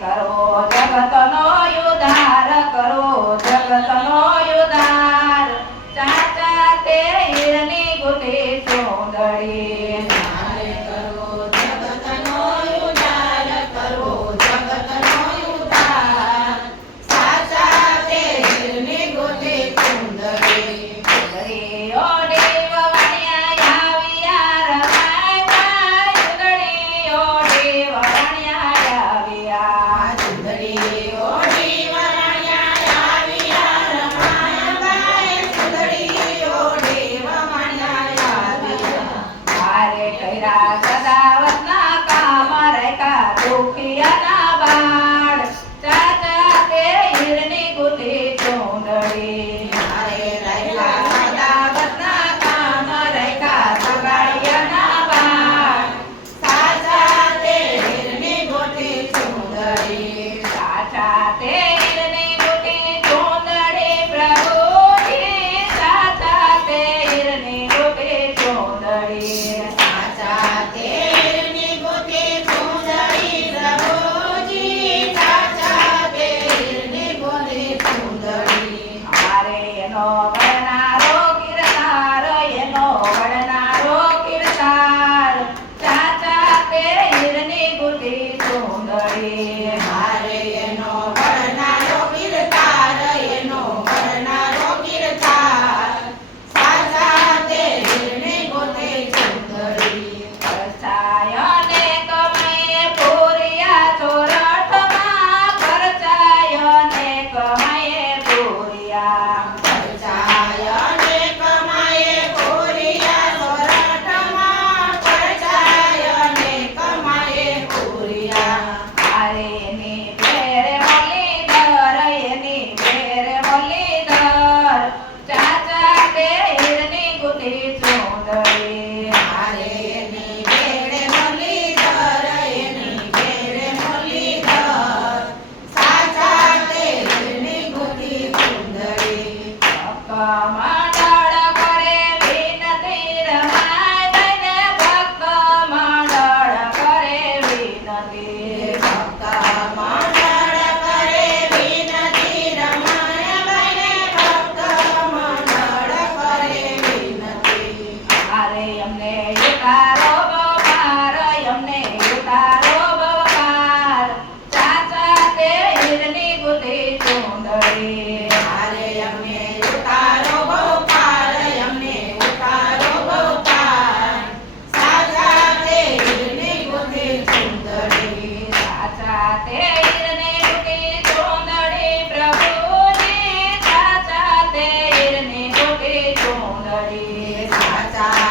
incredible 谢谢大家。